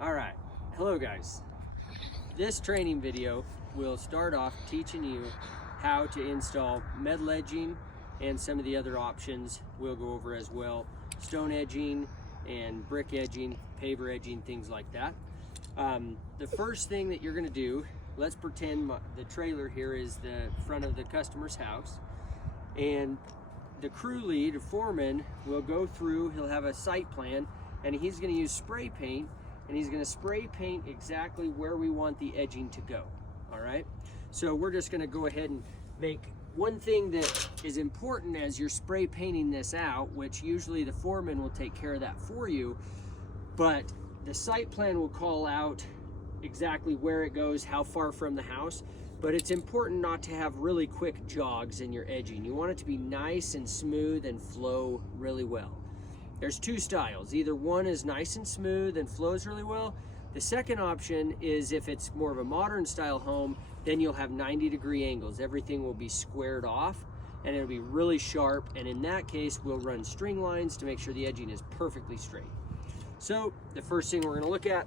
All right, hello guys. This training video will start off teaching you how to install metal edging and some of the other options we'll go over as well. Stone edging and brick edging, paver edging, things like that. The first thing that you're gonna do, let's pretend the trailer here is the front of the customer's house, and the crew lead, or foreman, will go through, he'll have a site plan, and he's gonna use spray paint, and he's gonna spray paint exactly where we want the edging to go, all right? So we're just gonna go ahead and make one thing that is important as you're spray painting this out, which usually the foreman will take care of that for you, but the site plan will call out exactly where it goes, how far from the house, but it's important not to have really quick jogs in your edging. You want it to be nice and smooth and flow really well. There's two styles. Either one is nice and smooth and flows really well. The second option is if it's more of a modern style home, then you'll have 90-degree angles. Everything will be squared off and it'll be really sharp. And in that case, we'll run string lines to make sure the edging is perfectly straight. So the first thing we're gonna look at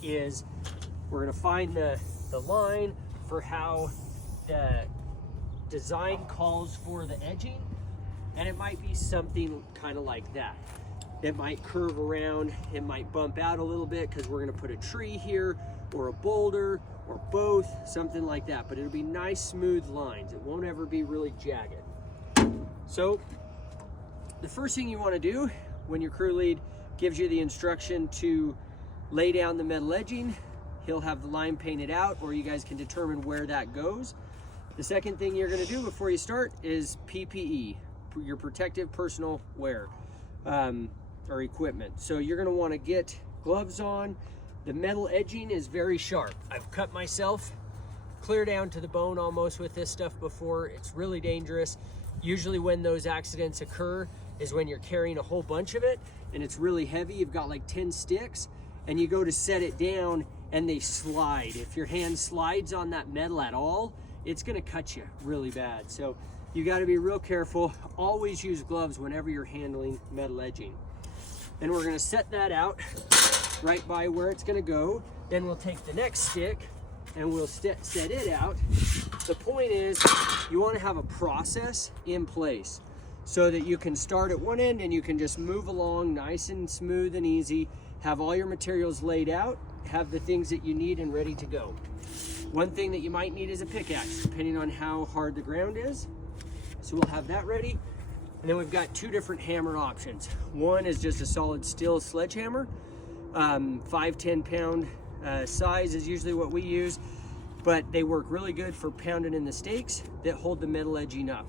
is we're gonna find the line for how the design calls for the edging. And it might be something kind of like that. It might curve around, it might bump out a little bit because we're gonna put a tree here or a boulder or both, something like that. But it'll be nice, smooth lines. It won't ever be really jagged. So the first thing you wanna do when your crew lead gives you the instruction to lay down the metal edging, he'll have the line painted out, or you guys can determine where that goes. The second thing you're gonna do before you start is PPE. Your protective personal wear or equipment. So you're going to want to get gloves on. The metal edging is very sharp. I've cut myself clear down to the bone almost with this stuff before. It's really dangerous. Usually when those accidents occur is when you're carrying a whole bunch of it and it's really heavy. You've got like 10 sticks and you go to set it down and they slide. If your hand slides on that metal at all, it's going to cut you really bad. So you got to be real careful. Always use gloves whenever you're handling metal edging. Then we're going to set that out right by where it's going to go. Then we'll take the next stick and we'll set it out. The point is you want to have a process in place so that you can start at one end and you can just move along nice and smooth and easy, have all your materials laid out, have the things that you need and ready to go. One thing that you might need is a pickaxe, depending on how hard the ground is. So we'll have that ready. And then we've got two different hammer options. One is just a solid steel sledgehammer. 5-10 pound size is usually what we use, but they work really good for pounding in the stakes that hold the metal edging up.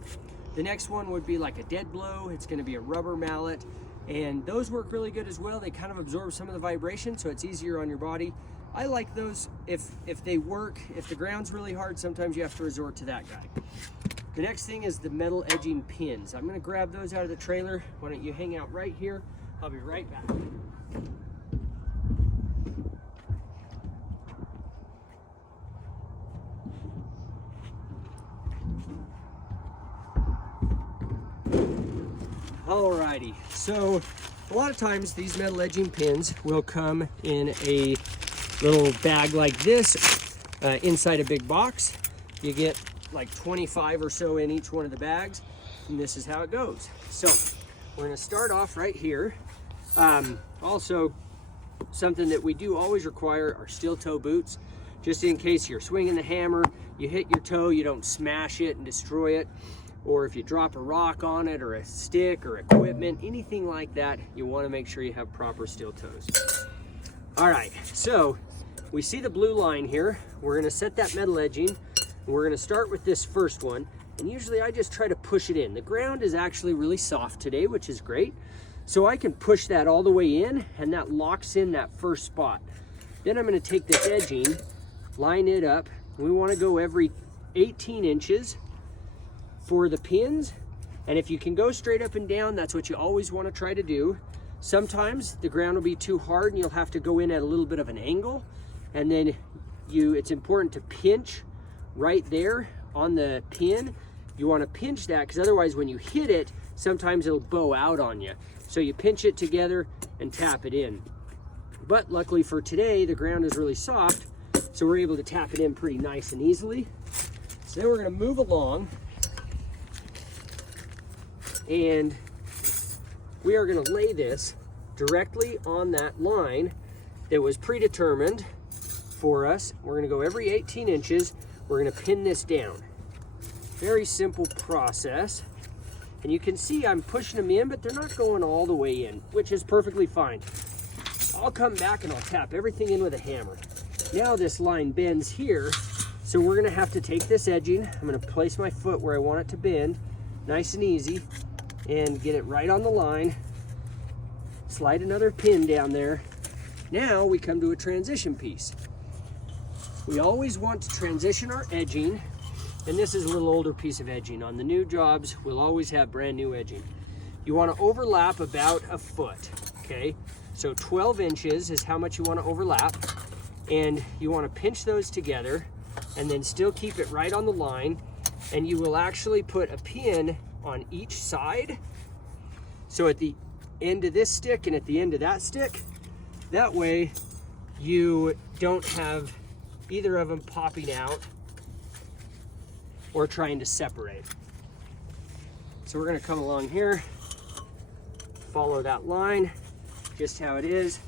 The next one would be like a dead blow. It's gonna be a rubber mallet, and those work really good as well. They kind of absorb some of the vibration, so it's easier on your body. I like those if they work. If the ground's really hard, sometimes you have to resort to that guy. The next thing is the metal edging pins. I'm gonna grab those out of the trailer. Why don't you hang out right here? I'll be right back. Alrighty, so a lot of times these metal edging pins will come in a little bag like this inside a big box. You get like 25 or so in each one of the bags, and this is how it goes. So we're gonna start off right here. Also, something that we do always require are steel toe boots, just in case you're swinging the hammer, you hit your toe, you don't smash it and destroy it, or if you drop a rock on it or a stick or equipment, anything like that, you wanna make sure you have proper steel toes. All right, so we see the blue line here. We're gonna set that metal edging. We're gonna start with this first one, and usually I just try to push it in. The ground is actually really soft today, which is great. So I can push that all the way in, and that locks in that first spot. Then I'm gonna take this edging, line it up. We wanna go every 18 inches for the pins. And if you can go straight up and down, that's what you always wanna try to do. Sometimes the ground will be too hard and you'll have to go in at a little bit of an angle. And then it's important to pinch right there on the pin. You want to pinch that because otherwise when you hit it, sometimes it'll bow out on you. So you pinch it together and tap it in. But luckily for today, the ground is really soft, so we're able to tap it in pretty nice and easily. So then we're gonna move along, and we are gonna lay this directly on that line that was predetermined for us. We're gonna go every 18 inches. We're gonna pin this down. Very simple process. And you can see I'm pushing them in, but they're not going all the way in, which is perfectly fine. I'll come back and I'll tap everything in with a hammer. Now this line bends here, so we're gonna have to take this edging. I'm gonna place my foot where I want it to bend, nice and easy, and get it right on the line. Slide another pin down there. Now we come to a transition piece. We always want to transition our edging, and this is a little older piece of edging. On the new jobs, we'll always have brand new edging. You want to overlap about a foot, okay? So 12 inches is how much you want to overlap, and you want to pinch those together and then still keep it right on the line, and you will actually put a pin on each side. So at the end of this stick and at the end of that stick, that way you don't have either of them popping out or trying to separate. So we're gonna come along here, follow that line, just how it is,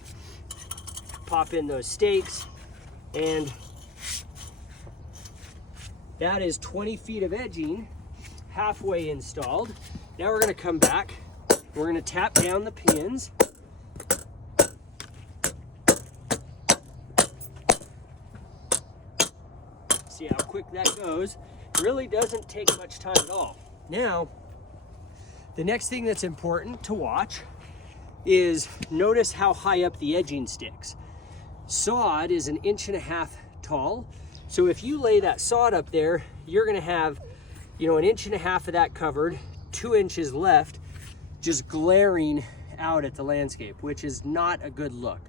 pop in those stakes, and that is 20 feet of edging halfway installed. Now we're gonna come back, we're gonna tap down the pins. See how quick that goes. Really doesn't take much time at all. Now, the next thing that's important to watch is notice how high up the edging sticks. Sod is 1.5 inches tall. So if you lay that sod up there, you're gonna have, 1.5 inches of that covered, 2 inches left, just glaring out at the landscape, which is not a good look.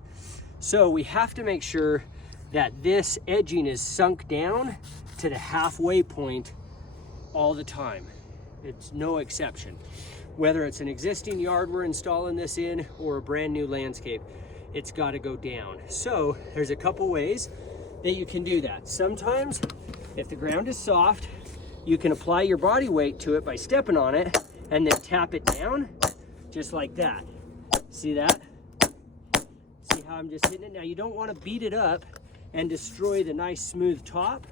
So we have to make sure that this edging is sunk down to the halfway point all the time. It's no exception. Whether it's an existing yard we're installing this in or a brand new landscape, it's got to go down. So there's a couple ways that you can do that. Sometimes if the ground is soft, you can apply your body weight to it by stepping on it and then tap it down just like that. See that? See how I'm just hitting it? Now you don't want to beat it up and destroy the nice smooth top.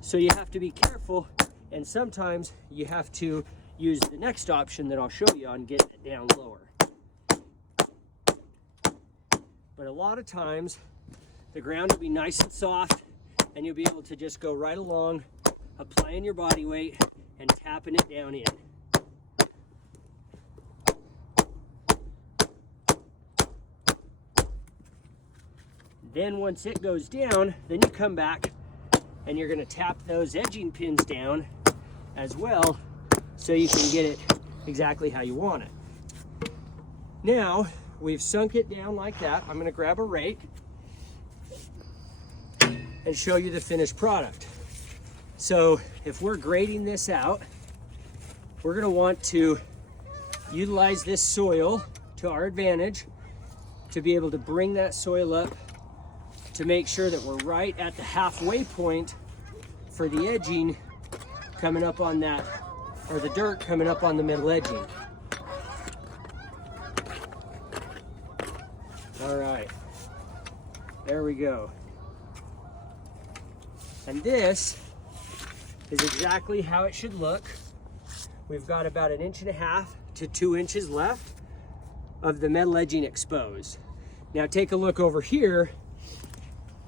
So you have to be careful, and sometimes you have to use the next option that I'll show you on getting it down lower. But a lot of times the ground will be nice and soft and you'll be able to just go right along, applying your body weight and tapping it down in. Then once it goes down, then you come back and you're gonna tap those edging pins down as well so you can get it exactly how you want it. Now, we've sunk it down like that. I'm gonna grab a rake and show you the finished product. So if we're grading this out, we're gonna want to utilize this soil to our advantage to be able to bring that soil up to make sure that we're right at the halfway point for the edging coming up on that, or the dirt coming up on the middle edging. All right, there we go. And this is exactly how it should look. We've got about 1.5 inches to 2 inches left of the metal edging exposed. Now take a look over here.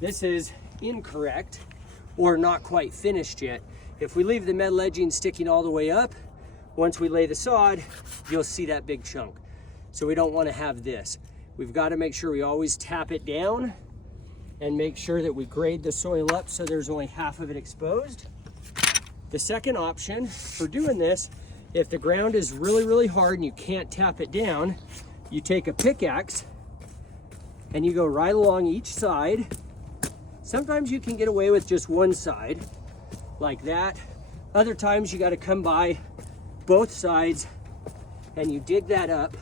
This is incorrect or not quite finished yet. If we leave the metal edging sticking all the way up, once we lay the sod, you'll see that big chunk. So we don't want to have this. We've got to make sure we always tap it down and make sure that we grade the soil up so there's only half of it exposed. The second option for doing this, if the ground is really, really hard and you can't tap it down, you take a pickaxe and you go right along each side. Sometimes you can get away with just one side, like that. Other times you got to come by both sides and you dig that up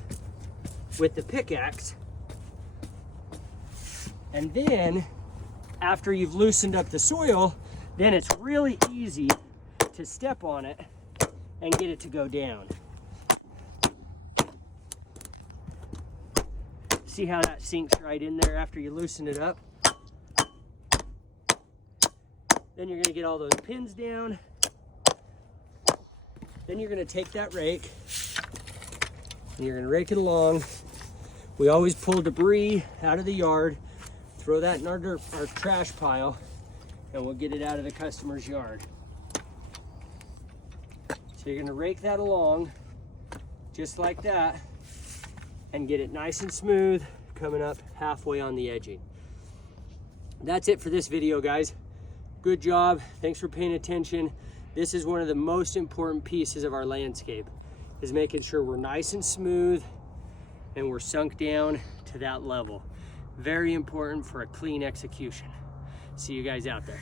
with the pickaxe And then after you've loosened up the soil, then it's really easy to step on it and get it to go down. See how that sinks right in there after you loosen it up? Then you're gonna get all those pins down. Then you're gonna take that rake and you're gonna rake it along. We always pull debris out of the yard, throw that in our trash pile, and we'll get it out of the customer's yard. So you're gonna rake that along just like that and get it nice and smooth, coming up halfway on the edging. That's it for this video, guys. Good job. Thanks for paying attention. This is one of the most important pieces of our landscape, is making sure we're nice and smooth and we're sunk down to that level. Very important for a clean execution. See you guys out there.